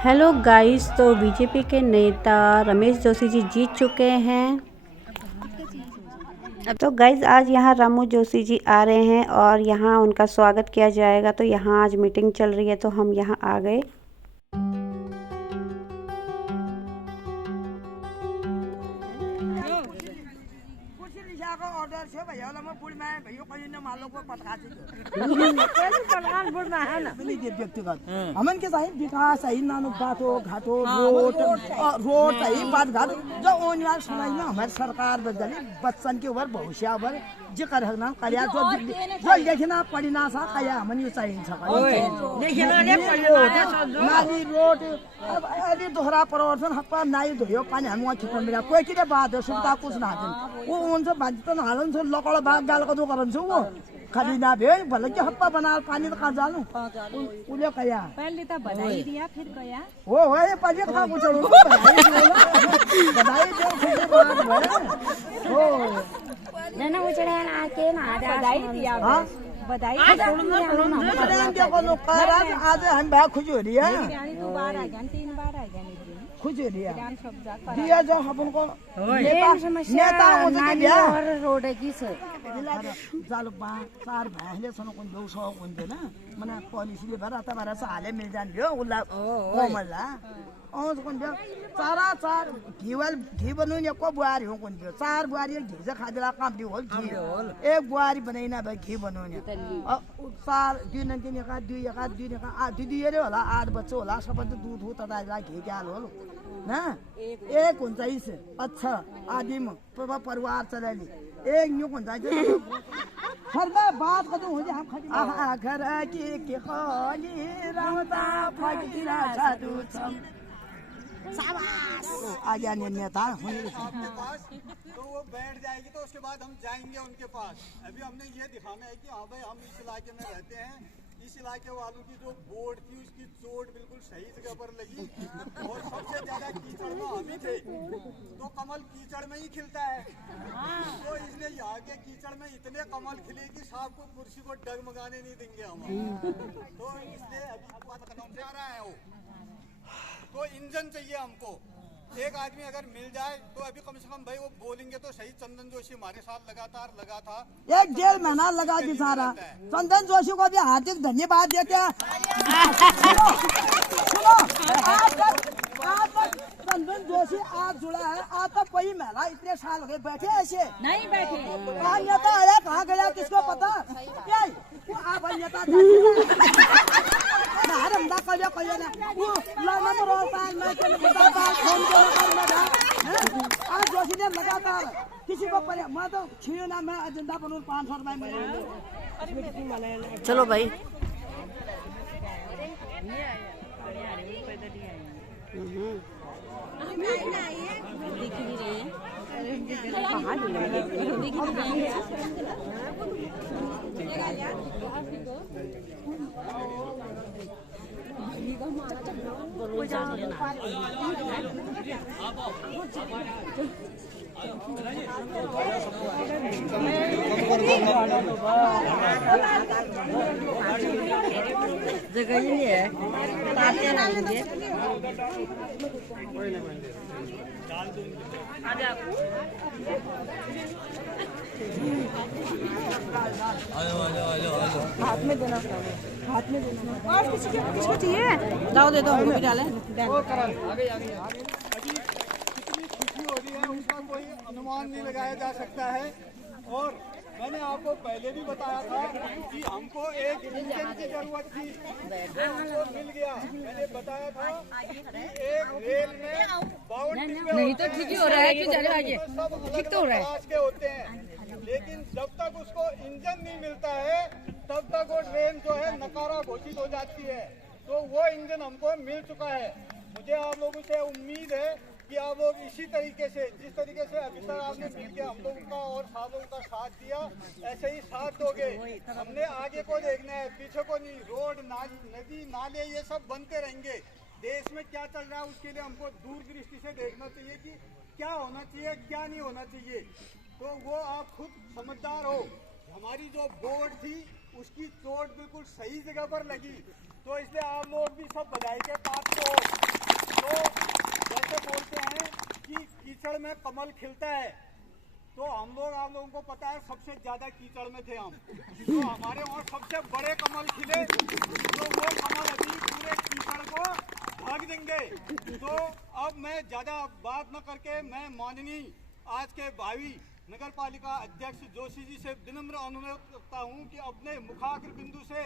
Hello guys, तो BJP के नेता रमेश जोशी जी जीत चुके हैं। तो गाइस आज यहाँ रामू जोशी जी आ रहे हैं और यहाँ उनका स्वागत किया जाएगा। तो यहाँ आज मीटिंग चल रही है तो हम यहाँ आ गए। हमन के चाहिए विकास है, नानो बाटो घाटो रोड चाहिए, बात घाट जो ओनियार सुनाई ना हमारी सरकार बदली बच्चन के ऊपर भविष्य पर जे कर हकना करिया जो देखना पड़िना सा कया हमन यो चाहिए नाली रोड अब अली दोहरा प्रवर्तन हप्पा नाई धोयो पानी हम खिपन मिला कोई के बात हो सुविधा कुछ ना वो उनसे बाधित हालन से लकड़ भाग गाल को करन से वो खाली ना भे भले के हप्पा बना पानी तो कहां जालू उले कया पहले तो बधाई दिया फिर कया ओ ये पहले का कुछ बधाई दे फिर बात हो ना उचड़े आके ना बधाई दिया हां बधाई देखो लोग कर आज हम बा खुश हो रही है तू 2 बार आ गया 3 बार आ गया खुश हो रही है दिया जो अपन को नेता हो सके दिया और रोड की से जालु बा चार भाइले सन कोन दो सौ कोन दे ना मने पॉलिसी भरा त भरा साले मिल जान दियो उला कोमला और कोन दियो सारा चार घी बनू ने को बुआरी हो कोन दियो चार बुआरी घी से खादिला काम दियो होल घी एक बुआरी बनाइना भाई घी बनू ने चार दिन दिन का दुई रे होला 8 बच्चे होला सब दूध हो तदा घी क्या होल ना एक हुन्छ इस अच्छा आदिम परिवार चलेली एक न्यू कौन जाए हर बात को तो हो जाए हम खाली आहा घर के खाली रामता फकीरा साधु छम शाबाश आ गया नेता तो वो बैठ जाएगी तो उसके बाद हम जाएंगे उनके पास। अभी हमने ये दिखाना है कि हाँ भाई हम इस इलाके में रहते हैं, इस इलाके वालों की जो बोर्ड थी उसकी चोट बिल्कुल सही जगह पर लगी और सबसे ज्यादा कीचड़ में हम ही थे, तो कमल कीचड़ में ही खिलता है। तो इसलिए यहाँ के कीचड़ में इतने कमल खिले कि साहब को कुर्सी को डगमगाने नहीं देंगे हम। तो इसलिए अभी जा रहा है वो, तो इंजन चाहिए हमको। एक आदमी अगर मिल जाए तो अभी कम से कम भाई वो बोलेंगे तो सही। चंदन जोशी हमारे साथ लगातार लगा था, 1.5 महीना लगा दी सारा। चंदन जोशी को भी हार्दिक धन्यवाद देते हैं। सुनो आज चंदन जोशी आज जुड़ा है, आज तक कोई महिला इतने साल हो गए बैठे ऐसे नहीं बैठे कहाँ नेता आया कहाँ गया किसको पता क्या आप नेता आज जोशी ने लगातार किसी को मैं तो 6 ना मैं एजेंडा बनूं 500 रुपए चलो भाई। जगह ही नहीं है ताते रहेंगे हाथ में देना और किसको चाहिए दाव दे दो हम भी डालें उसका कोई अनुमान नहीं लगाया जा सकता है। और मैंने आपको पहले भी बताया था कि हमको एक इंजन की जरूरत थी, हमको मिल गया। मैंने बताया था कि एक रेल में बाउंड्री नहीं तो ठीक ही हो रहा है कि चले आगे ठीक तो हो रहा है के होते हैं, लेकिन जब तक उसको इंजन नहीं मिलता है तब तक वो ट्रेन जो है नकारा घोषित हो जाती है। तो वो इंजन हमको मिल चुका है। मुझे आप लोगों से उम्मीद है कि आप लोग इसी तरीके से, जिस तरीके से अभी तक आपने मिल के हम लोगों का और सालों का साथ दिया, ऐसे ही साथ दोगे। हमने आगे को देखना है, पीछे को नहीं। रोड नदी नाले ये सब बनते रहेंगे। देश में क्या चल रहा है उसके लिए हमको दूरदृष्टि से देखना चाहिए कि क्या होना चाहिए क्या नहीं होना चाहिए। तो वो आप खुद समझदार हो। हमारी जो बोर्ड थी उसकी चोट बिल्कुल सही जगह पर लगी, तो इसलिए आप लोग भी सब बधाई के पात्र हो। जैसे बोलते हैं कि कीचड़ में कमल खिलता है, तो हम लोग आप लोगों को पता है सबसे ज्यादा कीचड़ में थे हम, तो हमारे वहाँ सबसे बड़े कमल खिले, तो वो कमल अभी पूरे कीचड़ को भाग देंगे। तो अब मैं ज्यादा बात न करके मैं माननीय आज के भावी नगर पालिका अध्यक्ष जोशी जी से विनम्र अनुरोध करता हूँ कि अपने मुखाग्र बिंदु से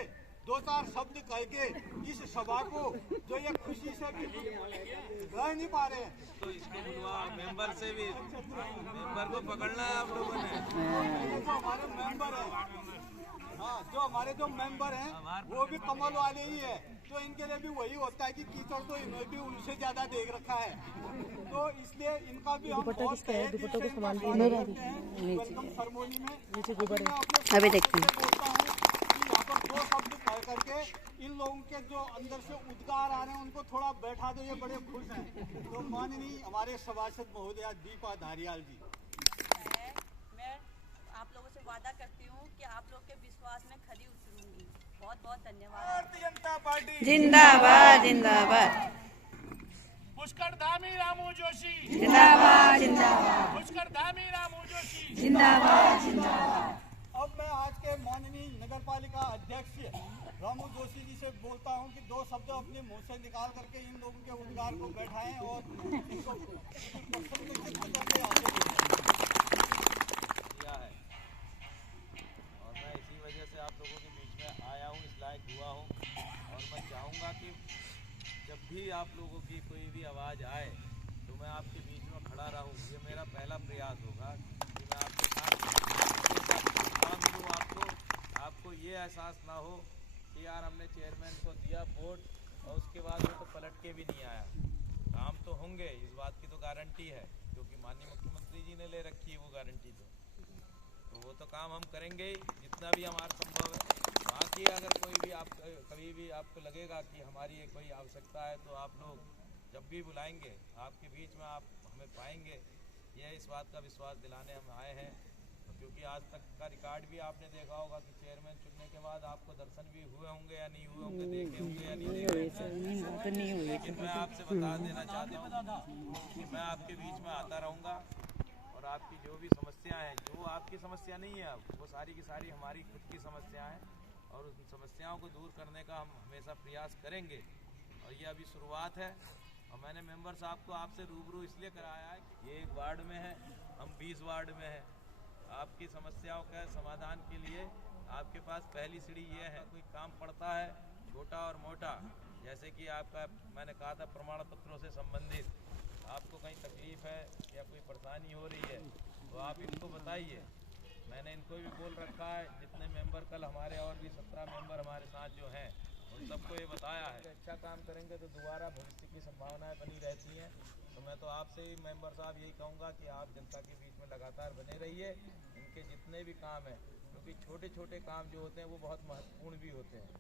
2-4 शब्द कह के इस सभा को जो ये खुशी से भी रह नहीं पा रहे हैं, तो इसको मेंबर से भी मेंबर को पकड़ना है आप लोगों ने। जो हमारे मेंबर हैं, हाँ जो मेंबर हैं वो भी कमल वाले ही है, तो इनके लिए भी वही होता है कि कीचड़ तो इन्होंने भी उनसे ज्यादा देख रखा है, तो इसलिए इनका भी हम बहुत वेलकम सेरेमनी में अभी देखते हैं। बोलता हूँ कि यहाँ पर 2 शब्द कह करके इन लोगों के जो अंदर से उद्गार आ रहे हैं उनको थोड़ा बैठा दो, ये बड़े खुश हैं। तो माननीय हमारे सभासद महोदया दीपा धारियाल जी, मैं आप लोगों से वादा करती हूँ कि आप लोग के विश्वास में खरी उतरूंगी। बहुत बहुत धन्यवाद। भारतीय जनता पार्टी जिंदाबाद जिंदाबाद पुष्कर धामी रामू जोशी, जिंदाबाद जिंदाबाद पुष्कर धामी रामू जोशी। जिंदाबाद जिंदाबाद। अब मैं आज के माननीय नगर पालिका अध्यक्ष रामू जोशी जी से बोलता हूं कि 2 शब्द अपने मुंह से निकाल करके इन लोगों के उद्गार को बैठाएं और इनको करके आगे किया है, और मैं इसी वजह से आप लोगों के बीच में आया हूँ, इस लायक हुआ हूँ। और मैं चाहूँगा कि जब भी आप लोगों की कोई भी आवाज़ आए तो मैं आपके बीच में खड़ा रहूँ। ये मेरा पहला प्रयास होगा कि मैं आपके साथ मिलूँ, आपको ये एहसास ना हो कि यार हमने चेयरमैन को दिया वोट और उसके बाद वो तो पलट के भी नहीं आया। काम तो होंगे, इस बात की तो गारंटी है, क्योंकि माननीय मुख्यमंत्री जी ने ले रखी है वो गारंटी, तो वो तो काम हम करेंगे ही जितना भी हमारा संभव है। बाकी अगर कोई भी आप कभी भी आपको लगेगा कि हमारी कोई आवश्यकता है तो आप लोग जब भी बुलाएंगे आपके बीच में आप हमें पाएंगे। यह इस बात का विश्वास दिलाने हम आए हैं, क्योंकि आज तक का रिकॉर्ड भी आपने देखा होगा कि चेयरमैन चुनने के बाद आपको दर्शन भी हुए होंगे या नहीं हुए होंगे, देखे होंगे या नहीं देखे होंगे। लेकिन मैं आपसे बता देना चाहता हूँ कि मैं आपके बीच में आता रहूँगा और आपकी जो भी समस्याएं हैं, जो आपकी समस्या नहीं है वो सारी की सारी हमारी खुद की समस्याएं हैं, और उन समस्याओं को दूर करने का हम हमेशा प्रयास करेंगे। और ये अभी शुरुआत है, और मैंने मेंबर साहब को आपसे रूबरू इसलिए कराया है कि ये 1 वार्ड में है, हम 20 वार्ड में हैं। आपकी समस्याओं का समाधान के लिए आपके पास पहली सीढ़ी ये है, कोई काम पड़ता है छोटा और मोटा, जैसे कि आपका मैंने कहा था प्रमाण पत्रों से संबंधित आपको कहीं तकलीफ है या कोई परेशानी हो रही है तो आप इनको बताइए। मैंने इनको भी बोल रखा है, जितने मेंबर कल हमारे और भी 17 मेंबर हमारे साथ जो हैं उन सबको ये बताया है। अच्छा काम करेंगे तो दोबारा भविष्य की संभावनाएं बनी रहती हैं। तो मैं तो आपसे ही मेंबर साहब यही कहूँगा कि आप जनता के बीच में लगातार बने रहिए। इनके जितने भी काम हैं, क्योंकि छोटे छोटे काम जो होते हैं वो बहुत महत्वपूर्ण भी होते हैं।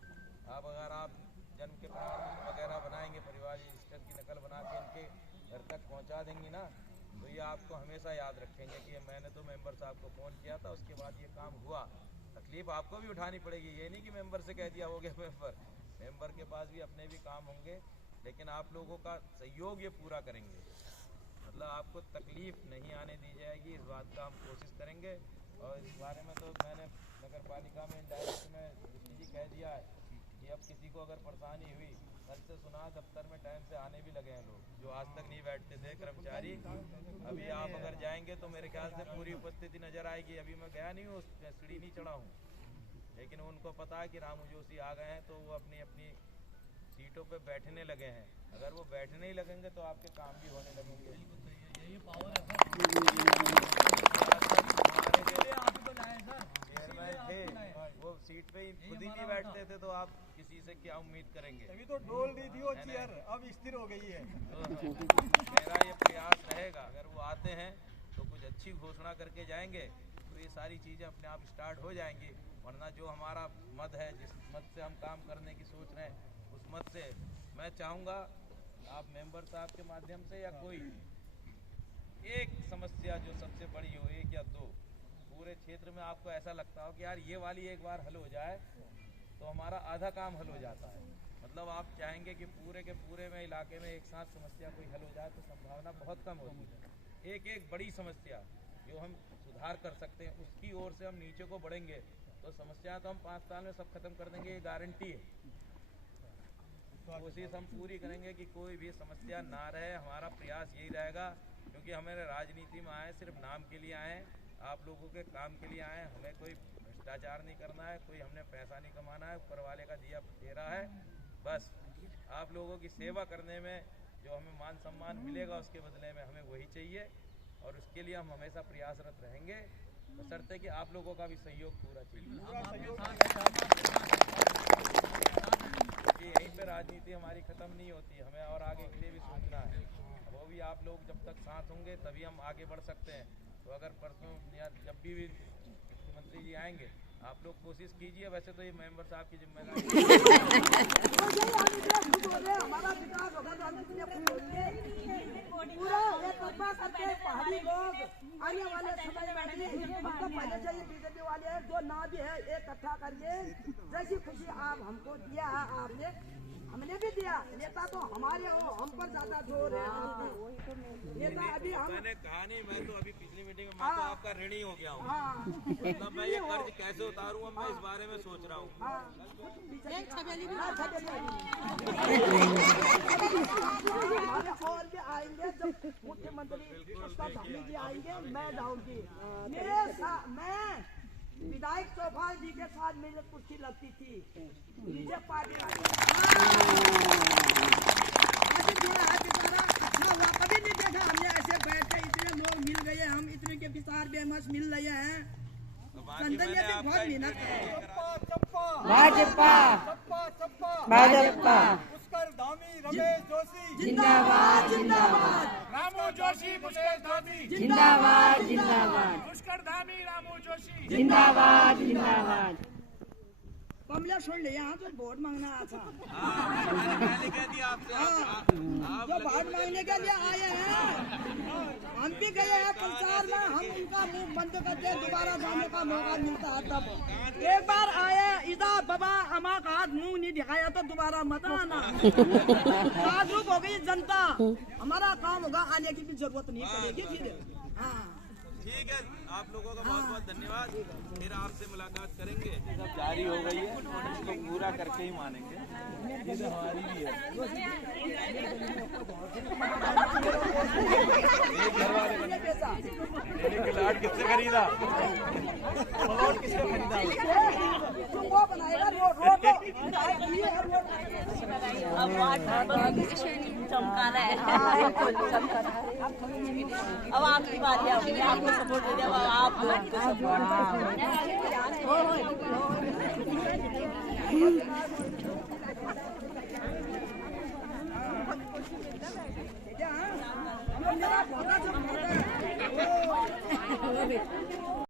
अगर आप जन्म के प्रमाण पत्र वगैरह बनाएंगे, परिवार रजिस्टर की नकल बना के इनके घर तक पहुँचा देंगी ना, तो ये आपको हमेशा याद रखेंगे कि मैंने तो मेंबर साहब को फ़ोन किया था, उसके बाद ये काम हुआ। तकलीफ आपको भी उठानी पड़ेगी, ये नहीं कि मेंबर से कह दिया हो गया। मेंबर के पास भी अपने भी काम होंगे, लेकिन आप लोगों का सहयोग ये पूरा करेंगे। मतलब आपको तकलीफ नहीं आने दी जाएगी, इस बात का हम कोशिश करेंगे। और इस बारे में तो मैंने नगर पालिका में डायरेक्ट में डिप्टी जी कह दिया है कि अब किसी को अगर परेशानी हुई, कल से सुना दफ्तर में टाइम से आने भी लगे हैं लोग जो आज तक नहीं बैठते थे कर्मचारी। अभी आप अगर जाएंगे तो मेरे ख्याल से पूरी उपस्थिति नजर आएगी। अभी मैं गया नहीं हूँ, सीढ़ी नहीं चढ़ा हूँ, लेकिन उनको पता है कि रामू जोशी आ गए हैं, तो वो अपनी अपनी सीटों पे बैठने लगे हैं। अगर वो बैठने ही लगेंगे तो आपके काम भी होने लगेंगे। यही पावर है चेयरमैन थे, वो सीट पे ही खुद ही नहीं बैठते थे, तो आप किसी से क्या उम्मीद करेंगे। तभी तो डोल रही थी वो चेयर, अब स्थिर हो गई है। तो मेरा ये प्रयास रहेगा, अगर वो आते हैं तो कुछ अच्छी घोषणा करके जाएंगे तो ये सारी चीज़ें अपने आप स्टार्ट हो जाएंगी। वरना जो हमारा मत है, जिस मत से हम काम करने की सोच रहे हैं, उस मत से मैं चाहूँगा आप मेंबर साहब के माध्यम से या कोई एक समस्या जो सबसे बड़ी हो, 1 या 2 पूरे क्षेत्र में आपको ऐसा लगता हो कि यार ये वाली एक बार हल हो जाए तो हमारा आधा काम हल हो जाता है, मतलब आप चाहेंगे कि पूरे के पूरे में इलाके में एक साथ समस्या कोई हल हो जाए तो संभावना बहुत कम होती है। एक एक बड़ी समस्या जो हम सुधार कर सकते हैं उसकी ओर से हम नीचे को बढ़ेंगे तो समस्या तो हम 5 साल में सब खत्म कर देंगे, ये गारंटी है। कोशिश हम पूरी करेंगे कि कोई भी समस्या ना रहे, हमारा प्रयास यही रहेगा, क्योंकि हमारे राजनीति में आए सिर्फ नाम के लिए आए, आप लोगों के काम के लिए आए। हमें कोई भ्रष्टाचार नहीं करना है, कोई हमने पैसा नहीं कमाना है, ऊपर वाले का दिया तेरा है। बस आप लोगों की सेवा करने में जो हमें मान सम्मान मिलेगा उसके बदले में हमें वही चाहिए, और उसके लिए हम हमेशा प्रयासरत रहेंगे, बशर्ते कि आप लोगों का भी सहयोग पूरा चाहिए। यहीं पे राजनीति हमारी खत्म नहीं होती, हमें और आगे के लिए भी सोचना है। वो भी आप लोग जब तक साथ होंगे तभी हम आगे बढ़ सकते हैं। तो अगर परसों या जब भी मुख्यमंत्री जी आएंगे आप लोग कोशिश कीजिए, वैसे तो ये मेंबर साहब की जिम्मेदारी पहाड़ी लोग आने वाले समय में हमको पहले से ही बीजेपी वाले जो ना भी है एक इकट्ठा करिए। जैसी खुशी आप हमको दिया है आपने, हमने भी दिया। नेता तो हमारे हो, हम पर ज्यादा जोर है। नेता अभी हम मैंने कहा नहीं, मैं तो अभी पिछली मीटिंग में मैं तो आपका ऋणी हो गया हूँ। मतलब मैं ये कर्ज कैसे उतारूँ अब मैं इस बारे में सोच रहा हूँ। और भी आएंगे जब मुख्यमंत्री जी आएंगे, मैं जाऊंगी। मैं विधायक चौपाल जी के साथ मेरी कुर्सी लगती थी बीजेपी पार्टी अच्छा हुआ, कभी नहीं देखा हमने ऐसे बैठ के इतने लोग मिल गए, हम इतने के विचार बेमस मिल रहे हैं। संजय जी भी बहुत मेहनत भाजपा पुष्कर धामी रमेश जोशी जिंदाबाद जिंदाबाद, रामू जोशी पुष्कर धामी जिंदाबाद जिंदाबाद, पुष्कर धामी रामू जोशी जिंदाबाद जिंदाबाद। कमला सुन ले, यहाँ तो वोट मांगना आया था। मैंने कह दिया आपसे जो वोट मांगने के लिए आए हैं, हम भी गए हैं प्रचार में, हम उनका मुंह बंद करते हैं, दोबारा जाने का मौका मिलता है तब। एक बार आए इधर बाबा अमा का हाथ मुंह नहीं दिखाया तो दोबारा मत आना। जागरूक हो गई जनता, हमारा काम होगा, आने की भी जरूरत नहीं पड़ेगी फिर। हाँ ठीक है, आप लोगों का बहुत बहुत धन्यवाद। फिर आपसे मुलाकात करेंगे। सब जारी हो गई है, इसको पूरा करके ही मानेंगे। ये तो हमारी भी है। एक लाट किससे खरीदा? प्लॉट किससे खरीदा? वो बनाएगा रोड चमकाना है। अब आपकी बारी है, आपको सपोर्ट दे दिया, आप लोग